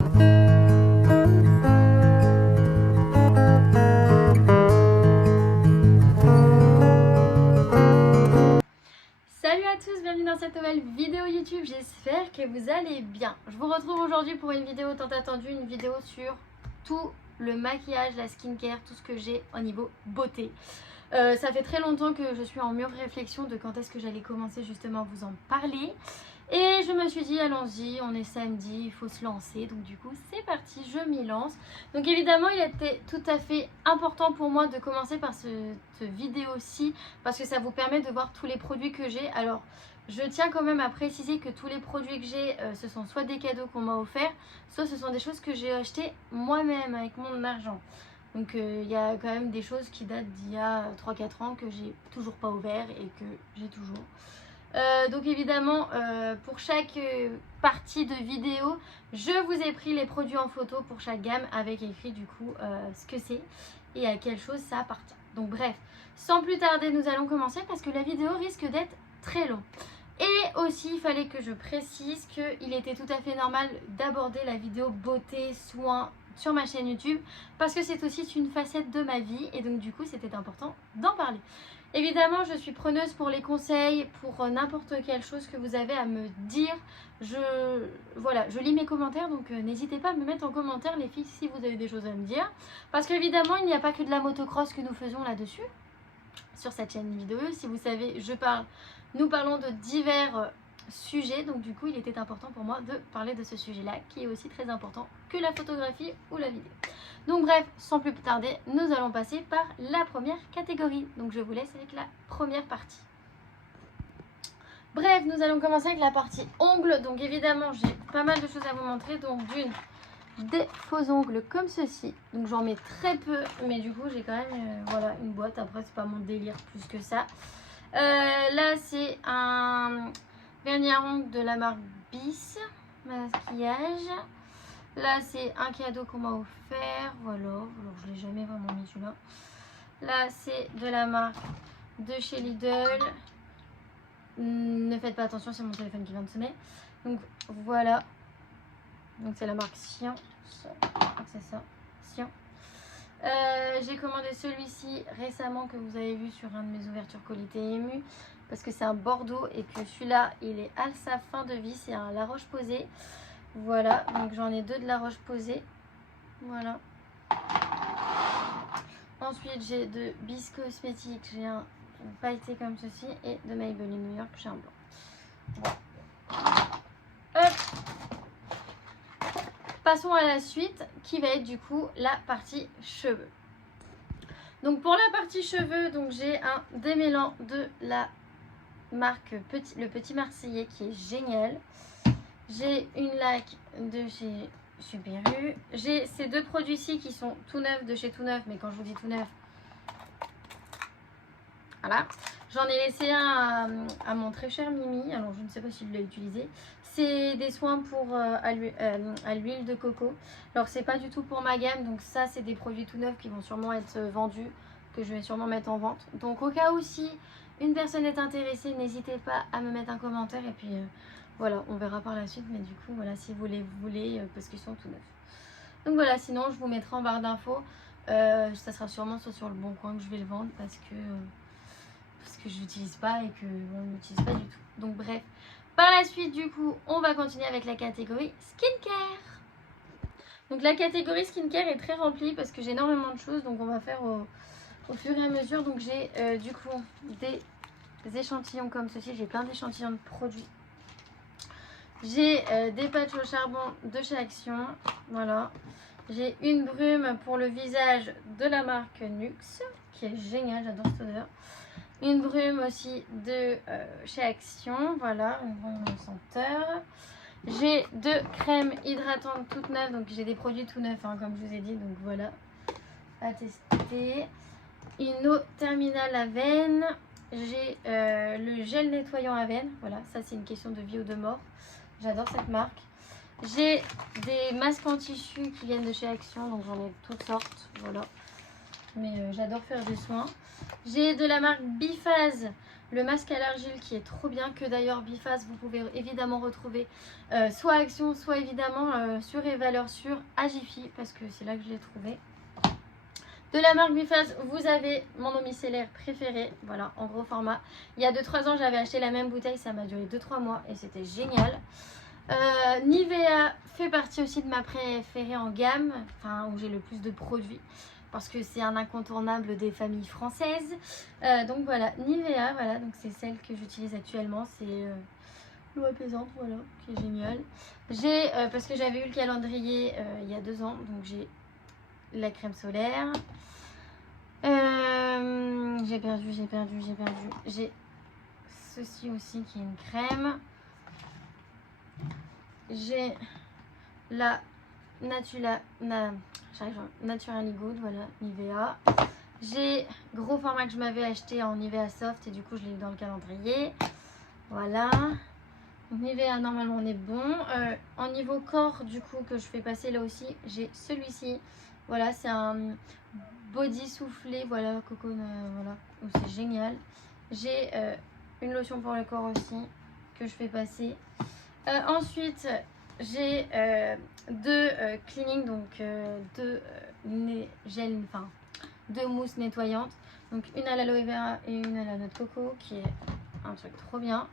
Salut à tous, bienvenue dans cette nouvelle vidéo YouTube, j'espère que vous allez bien. Je vous retrouve aujourd'hui pour une vidéo tant attendue, une vidéo sur tout le maquillage, la skincare, tout ce que j'ai au niveau beauté. Ça fait très longtemps que je suis en mûre réflexion de quand est-ce que j'allais commencer justement à vous en parler. Et je me suis dit allons-y, on est samedi, il faut se lancer. Donc du coup c'est parti, je m'y lance. Donc évidemment il était tout à fait important pour moi de commencer par cette vidéo-ci, parce que ça vous permet de voir tous les produits que j'ai. Alors je tiens quand même à préciser que tous les produits que j'ai, ce sont soit des cadeaux qu'on m'a offerts, soit ce sont des choses que j'ai achetées moi-même avec mon argent. Donc il y a quand même des choses qui datent d'il y a 3-4 ans que j'ai toujours pas ouvert et que j'ai toujours. Donc évidemment pour chaque partie de vidéo je vous ai pris les produits en photo pour chaque gamme avec écrit du coup ce que c'est et à quelle chose ça appartient. Donc bref, sans plus tarder nous allons commencer parce que la vidéo risque d'être très longue. Et aussi il fallait que je précise qu'il était tout à fait normal d'aborder la vidéo beauté, soins sur ma chaîne YouTube parce que c'est aussi une facette de ma vie et donc du coup c'était important d'en parler. Évidemment je suis preneuse pour les conseils, pour n'importe quelle chose que vous avez à me dire. Je lis mes commentaires, donc n'hésitez pas à me mettre en commentaire les filles si vous avez des choses à me dire. Parce qu'évidemment il n'y a pas que de la motocross que nous faisons là-dessus, sur cette chaîne vidéo. Si vous savez, nous parlons de divers sujets, donc du coup il était important pour moi de parler de ce sujet-là qui est aussi très important que la photographie ou la vidéo. Donc bref, sans plus tarder, nous allons passer par la première catégorie. Donc je vous laisse avec la première partie. Bref, nous allons commencer avec la partie ongles. Donc évidemment, j'ai pas mal de choses à vous montrer. Donc des faux ongles comme ceci. Donc j'en mets très peu, mais du coup j'ai quand même voilà, une boîte. Après c'est pas mon délire plus que ça. Là c'est un vernis à ongles de la marque Bis maquillage. Là c'est un cadeau qu'on m'a offert, voilà, alors je l'ai jamais vraiment mis celui-là. Là c'est de la marque de chez Lidl. Ne faites pas attention, c'est mon téléphone qui vient de sonner. Donc voilà, donc c'est la marque Sien, c'est ça, Sien. J'ai commandé celui-ci récemment que vous avez vu sur un de mes ouvertures qualité ému, parce que c'est un Bordeaux et que celui-là il est à sa fin de vie, c'est un La Roche-Posay. Voilà, donc j'en ai deux de La Roche-Posay. Voilà. Ensuite, j'ai de Bis Cosmétiques, j'ai un pailleté comme ceci, et de Maybelline New York, j'ai un blanc. Voilà. Hop. Passons à la suite, qui va être du coup la partie cheveux. Donc pour la partie cheveux, donc j'ai un démêlant de la marque Le Petit Marseillais qui est génial. J'ai une laque de chez Super U. J'ai ces deux produits-ci qui sont tout neufs de chez Tout Neuf. Mais quand je vous dis tout neuf, voilà. J'en ai laissé un à mon très cher Mimi. Alors je ne sais pas s'il l'a utilisé. C'est des soins pour à l'huile de coco. Alors c'est pas du tout pour ma gamme. Donc ça c'est des produits tout neufs qui vont sûrement être vendus, que je vais sûrement mettre en vente. Donc au cas où si une personne est intéressée, n'hésitez pas à me mettre un commentaire. Et puis voilà, on verra par la suite, mais du coup, voilà, si vous les voulez, parce qu'ils sont tout neufs. Donc voilà, sinon, je vous mettrai en barre d'infos. Ça sera sûrement soit sur le Bon Coin que je vais le vendre, parce que je l'utilise pas et qu'on ne l'utilise pas du tout. Donc bref, par la suite, du coup, on va continuer avec la catégorie skincare. Donc la catégorie skincare est très remplie, parce que j'ai énormément de choses, donc on va faire au fur et à mesure. Donc j'ai du coup des échantillons comme ceci, j'ai plein d'échantillons de produits. J'ai des patchs au charbon de chez Action, voilà. J'ai une brume pour le visage de la marque Nux, qui est géniale, j'adore cette odeur. Une brume aussi de chez Action, voilà, une brume senteur. J'ai deux crèmes hydratantes toutes neuves, donc j'ai des produits tout neufs, hein, comme je vous ai dit, donc voilà, à tester. Une eau terminale à veine. J'ai le gel nettoyant à veine, voilà, ça c'est une question de vie ou de mort. J'adore cette marque. J'ai des masques en tissu qui viennent de chez Action, donc j'en ai toutes sortes, voilà. Mais j'adore faire des soins. J'ai de la marque Biphase le masque à l'argile qui est trop bien, que d'ailleurs Biface vous pouvez évidemment retrouver soit à Action, soit évidemment sur et valeurs sûres à Jiffy, parce que c'est là que je l'ai trouvé. De la marque Biface, vous avez mon eau micellaire préférée, voilà, en gros format. Il y a 2-3 ans, j'avais acheté la même bouteille, ça m'a duré 2-3 mois et c'était génial. Nivea fait partie aussi de ma préférée en gamme, enfin où j'ai le plus de produits, parce que c'est un incontournable des familles françaises. Donc voilà, Nivea, voilà, donc c'est celle que j'utilise actuellement, c'est l'eau apaisante, voilà, qui est géniale. J'ai, parce que j'avais eu le calendrier il y a 2 ans, donc j'ai la crème solaire. J'ai perdu. J'ai ceci aussi qui est une crème. J'ai la Naturally Good, voilà, Nivea. J'ai gros format que je m'avais acheté en Nivea Soft et du coup je l'ai eu dans le calendrier. Voilà. Donc Nivea normalement on est bon. En niveau corps du coup que je fais passer là aussi, j'ai celui-ci. Voilà, c'est un body soufflé, voilà, coco, voilà, donc c'est génial. J'ai une lotion pour le corps aussi que je fais passer. Ensuite, j'ai 2 cleaning, donc 2 gel, enfin 2 mousses nettoyantes. Donc une à l'aloe vera et une à la noix de coco, qui est un truc trop bien.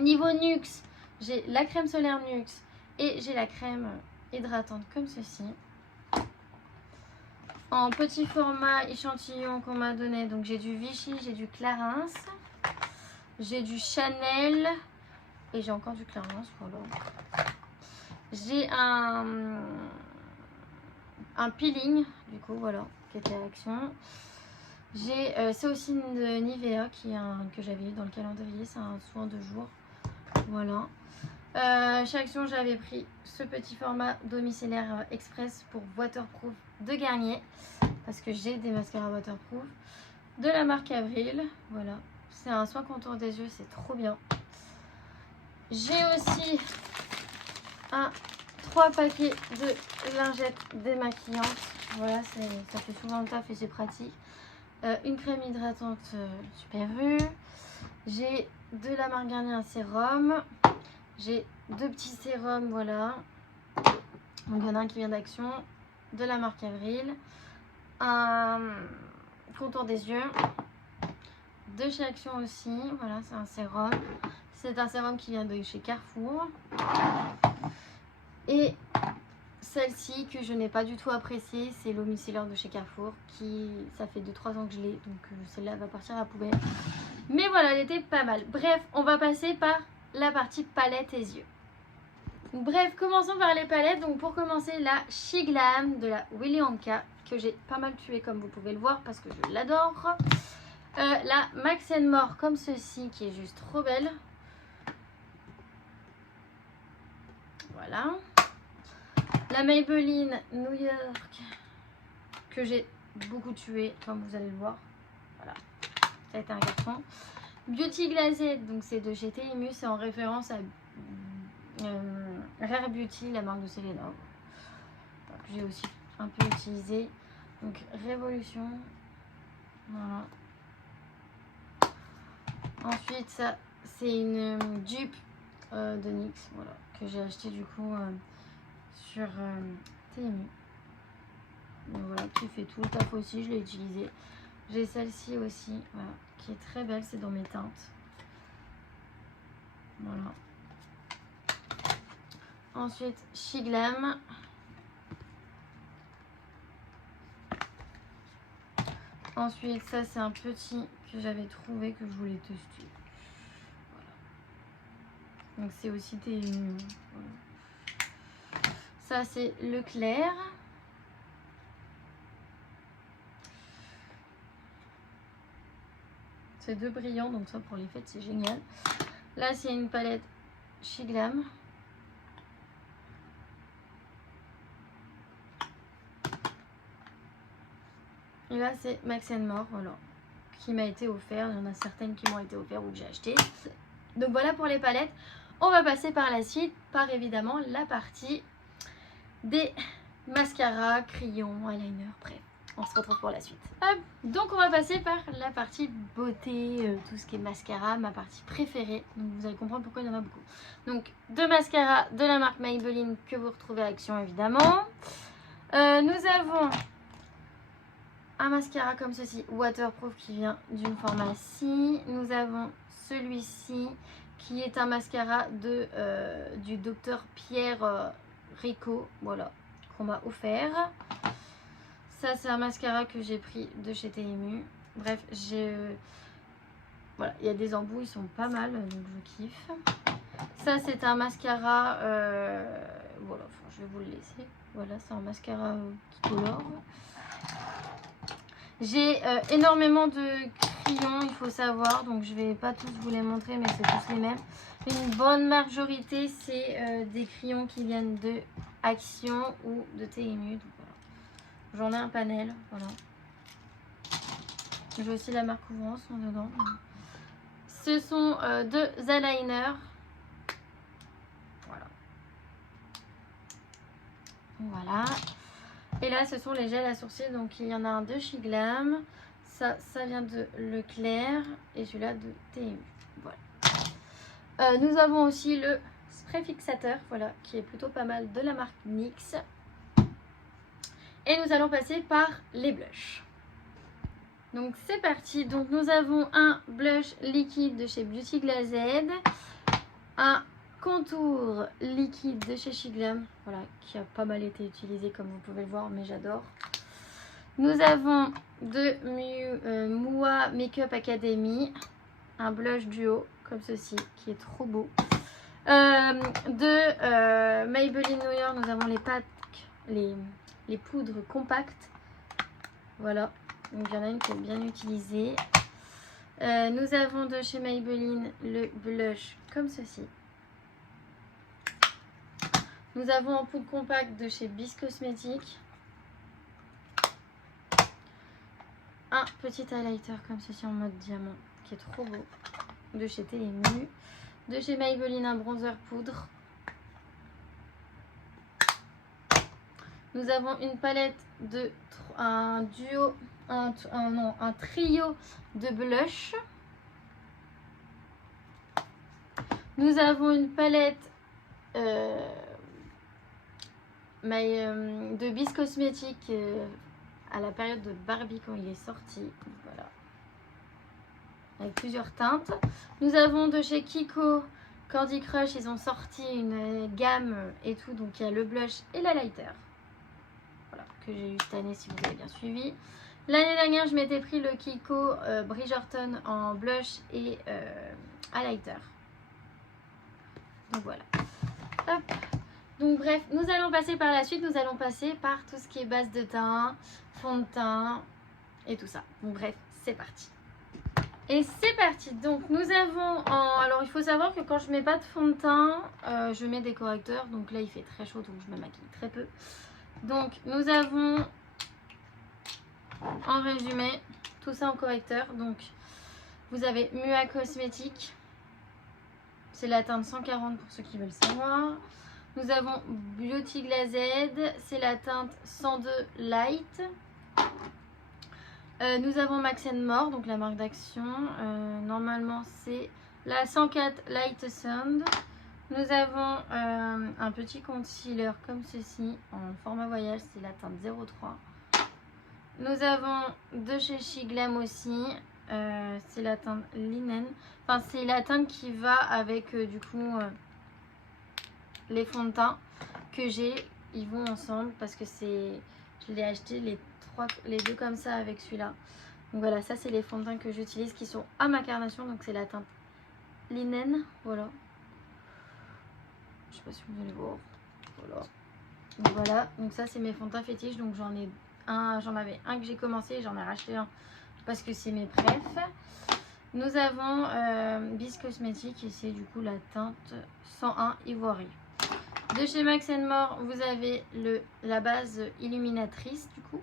Niveau Nuxe, j'ai la crème solaire Nuxe et j'ai la crème hydratante comme ceci. En petit format échantillon qu'on m'a donné, donc j'ai du Vichy, j'ai du Clarins, j'ai du Chanel et j'ai encore du Clarins, voilà. J'ai un peeling, du coup, voilà, qui était à Action. J'ai, c'est aussi une Nivea que j'avais eu dans le calendrier, c'est un soin de jour, voilà. Chez Action, j'avais pris ce petit format d'eau micellaire express pour waterproof de Garnier, parce que j'ai des mascaras waterproof de la marque Avril, voilà, c'est un soin contour des yeux, c'est trop bien. J'ai aussi 3 paquets de lingettes démaquillantes, voilà, ça fait souvent le taf et c'est pratique. Une crème hydratante Super U, j'ai de la marque Garnier un sérum, j'ai 2 petits sérums, voilà, donc il y en a un qui vient d'Action, de la marque Avril, un contour des yeux de chez Action aussi, voilà, c'est un sérum, c'est un sérum qui vient de chez Carrefour. Et celle-ci que je n'ai pas du tout appréciée, c'est l'eau micellaire de chez Carrefour, qui ça fait 2-3 ans que je l'ai, donc celle-là va partir à la poubelle, mais voilà, elle était pas mal. Bref, on va passer par la partie palette et yeux. Bref, commençons par les palettes. Donc pour commencer, la She Glam de la Willy Wonka, que j'ai pas mal tué comme vous pouvez le voir parce que je l'adore. La Max More comme ceci, qui est juste trop belle. Voilà. La Maybelline New York, que j'ai beaucoup tué comme vous allez le voir. Voilà, ça a été un carton. Beauty Glazed, donc c'est de chez Temu, c'est en référence à Rare Beauty, la marque de Selena, que j'ai aussi un peu utilisé. Donc Révolution, voilà. Ensuite, ça c'est une dupe de NYX, voilà, que j'ai acheté du coup sur Temu. Donc voilà, qui fait tout le taf aussi, je l'ai utilisé. J'ai celle-ci aussi, voilà, qui est très belle, c'est dans mes teintes. Voilà. Ensuite, She Glam. Ensuite, ça c'est un petit que j'avais trouvé, que je voulais tester. Voilà. Donc c'est aussi Temu. Voilà. Ça c'est Leclerc. C'est 2 brillants, donc ça pour les fêtes c'est génial. Là c'est une palette She Glam. Et là c'est Max More, voilà, qui m'a été offert. Il y en a certaines qui m'ont été offertes ou que j'ai acheté. Donc voilà pour les palettes. On va passer par la suite par évidemment la partie des mascaras, crayons, eyeliner, bref. on se retrouve pour la suite. Hop. Donc on va passer par la partie beauté, tout ce qui est mascara, ma partie préférée. Donc vous allez comprendre pourquoi il y en a beaucoup. Donc 2 mascaras de la marque Maybelline que vous retrouvez à Action évidemment. Nous avons un mascara comme ceci, waterproof, qui vient d'une pharmacie. Nous avons celui-ci qui est un mascara du docteur Pierre Rico, voilà, qu'on m'a offert. Ça c'est un mascara que j'ai pris de chez TMU. Bref, voilà, il y a des embouts, ils sont pas mal, donc je kiffe. Ça c'est un mascara, voilà, enfin, je vais vous le laisser. Voilà, c'est un mascara qui colore. J'ai énormément de crayons, il faut savoir, donc je vais pas tous vous les montrer, mais c'est tous les mêmes. Une bonne majorité, c'est des crayons qui viennent de Action ou de TMU. Donc voilà. J'en ai un panel, voilà. J'ai aussi la marque Ouvrance dedans. Ce sont 2 eyeliners. Voilà. Voilà. Et là, ce sont les gels à sourcils. Donc, il y en a un de chez Glam. Ça vient de Leclerc. Et celui-là de TMU. Voilà. Nous avons aussi le spray fixateur. Voilà, qui est plutôt pas mal, de la marque NYX. Et nous allons passer par les blushs. Donc, c'est parti. Donc, nous avons un blush liquide de chez Beauty Glazed. Un contour liquide de chez Shiglam, voilà, qui a pas mal été utilisé comme vous pouvez le voir, mais j'adore. Nous avons de Mua Makeup Academy, un blush duo comme ceci, qui est trop beau. De Maybelline New York, nous avons les packs, les poudres compactes. Voilà, donc il y en a une qui est bien utilisée. Nous avons de chez Maybelline le blush comme ceci. Nous avons en poudre compacte de chez Bis Cosmetics. Un petit highlighter comme ceci en mode diamant qui est trop beau de chez TMU. De chez Maybelline un bronzer poudre. Nous avons une palette de un trio de blush. Nous avons une palette de Bis Cosmetics à la période de Barbie quand il est sorti. Voilà. Avec plusieurs teintes. Nous avons de chez Kiko Candy Crush, ils ont sorti une gamme et tout. Donc il y a le blush et l'highlighter. Voilà, que j'ai eu cette année si vous avez bien suivi. L'année dernière, je m'étais pris le Kiko Bridgerton en blush et highlighter. Donc voilà. Hop. Donc bref, nous allons passer par la suite, nous allons passer par tout ce qui est base de teint, fond de teint et tout ça. Donc bref, c'est parti. Et c'est parti. Donc nous avons, alors il faut savoir que quand je mets pas de fond de teint, je mets des correcteurs. Donc là il fait très chaud, donc je me maquille très peu. Donc nous avons, en résumé, tout ça en correcteur. Donc vous avez Mua Cosmetics, c'est la teinte 140 pour ceux qui veulent savoir. Nous avons Beauty Glazed, c'est la teinte 102 Light. Nous avons Max & More, donc la marque d'Action. Normalement, c'est la 104 Light Sand. Nous avons un petit concealer comme ceci, en format voyage, c'est la teinte 03. Nous avons de chez Shiglam aussi, c'est la teinte Linen. Enfin, c'est la teinte qui va avec, du coup... les fonds de teint que j'ai, ils vont ensemble parce que je l'ai acheté les deux comme ça avec celui-là. Donc voilà, ça c'est les fonds de teint que j'utilise qui sont à ma carnation. Donc c'est la teinte Linen, voilà. Je sais pas si vous allez voir. Voilà. Donc voilà, donc ça c'est mes fonds de teint fétiches. Donc j'en avais un que j'ai commencé, j'en ai racheté un parce que c'est mes préfs. Nous avons Bis Cosmetics et c'est du coup la teinte 101 Ivory. De chez Max & More, vous avez la base illuminatrice du coup.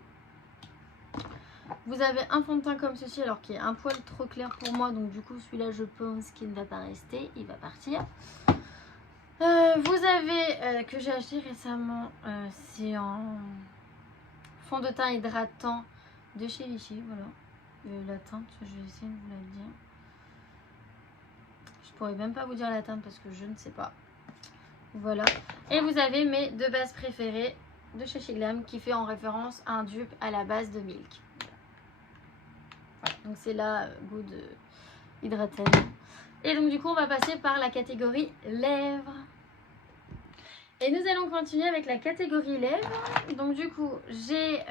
Vous avez un fond de teint comme ceci, alors qui est un poil trop clair pour moi. Donc du coup, celui-là, je pense qu'il ne va pas rester, il va partir. Vous avez, que j'ai acheté récemment, c'est en fond de teint hydratant de chez Vichy, voilà. La teinte, je vais essayer de vous la dire. Je pourrais même pas vous dire la teinte parce que je ne sais pas. Voilà. Et vous avez mes 2 bases préférées de chez Shiglam qui fait en référence à un dupe à la base de Milk. Voilà. Donc c'est la Good Hydrated. Et donc du coup on va passer par la catégorie lèvres. Et nous allons continuer avec la catégorie lèvres. Donc du coup j'ai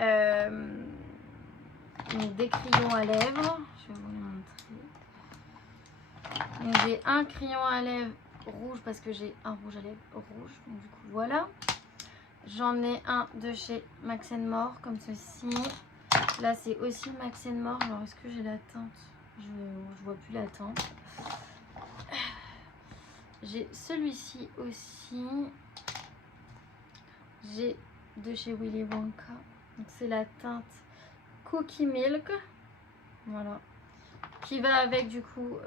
des crayons à lèvres. Je vais vous les montrer. Donc j'ai un crayon à lèvres rouge parce que j'ai un rouge à lèvres rouge. Donc du coup voilà. J'en ai un de chez Max & More comme ceci. Là c'est aussi Max & More. Alors est-ce que j'ai la teinte? Je vois plus la teinte. J'ai celui-ci aussi. J'ai de chez Willy Wonka. Donc c'est la teinte Cookie Milk. Voilà. Qui va avec du coup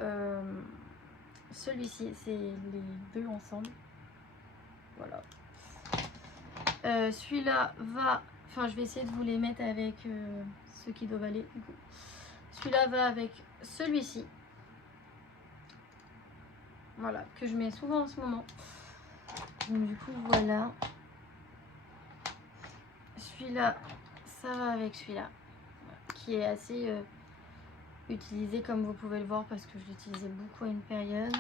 celui-ci. C'est les deux ensemble. Voilà. Celui-là va... Enfin je vais essayer de vous les mettre avec ceux qui doivent aller du coup. Celui-là va avec celui-ci. Voilà. Que je mets souvent en ce moment. Donc du coup voilà. Celui-là, ça va avec celui-là, qui est assez utilisé comme vous pouvez le voir parce que je l'utilisais beaucoup à une période.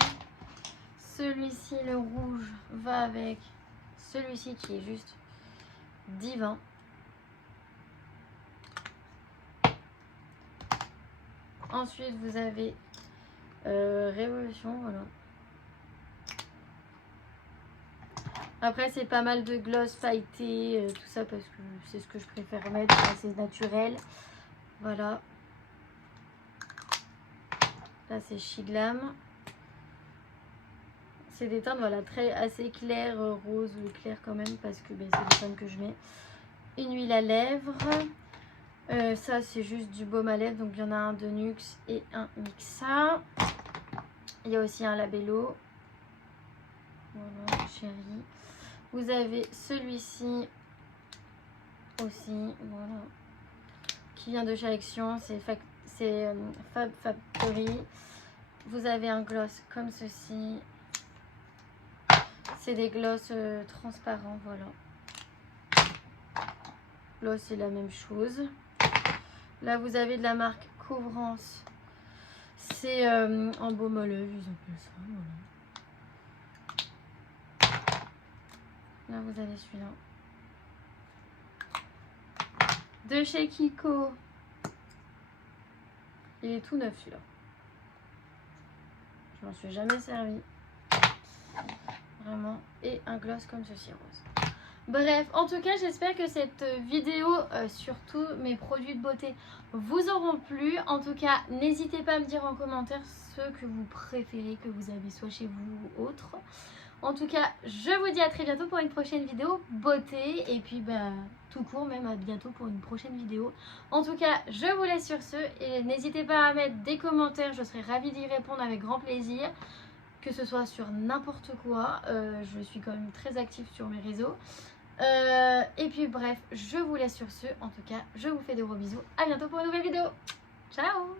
Celui-ci, le rouge, va avec celui-ci qui est juste divin. Ensuite, vous avez Révolution, voilà. Après c'est pas mal de gloss pailleté, tout ça parce que c'est ce que je préfère mettre, c'est assez naturel. Voilà. Là c'est Shiglam. C'est des teintes voilà, assez claires, rose clair quand même parce que c'est des teintes que je mets. Une huile à lèvres. Ça c'est juste du baume à lèvres, donc il y en a un de Nuxe et un Mixa. Il y a aussi un Labello. Voilà, chérie. Vous avez celui-ci aussi, voilà, qui vient de chez Action, c'est Fab Factory. Vous avez un gloss comme ceci. C'est des gloss transparents, voilà. Gloss c'est la même chose. Là vous avez de la marque Couvrance. C'est en baume à lèvres, ils appellent ça, voilà. Là vous avez celui-là. De chez Kiko. Il est tout neuf celui-là. Je m'en suis jamais servi. Vraiment. Et un gloss comme ceci rose. Bref, en tout cas, j'espère que cette vidéo sur tous mes produits de beauté vous auront plu. En tout cas, n'hésitez pas à me dire en commentaire ceux que vous préférez, que vous avez soit chez vous ou autre. En tout cas, je vous dis à très bientôt pour une prochaine vidéo beauté. Et puis, tout court, même à bientôt pour une prochaine vidéo. En tout cas, je vous laisse sur ce. Et n'hésitez pas à mettre des commentaires. Je serai ravie d'y répondre avec grand plaisir. Que ce soit sur n'importe quoi. Je suis quand même très active sur mes réseaux. Et puis, bref, je vous laisse sur ce. En tout cas, je vous fais de gros bisous. À bientôt pour une nouvelle vidéo. Ciao!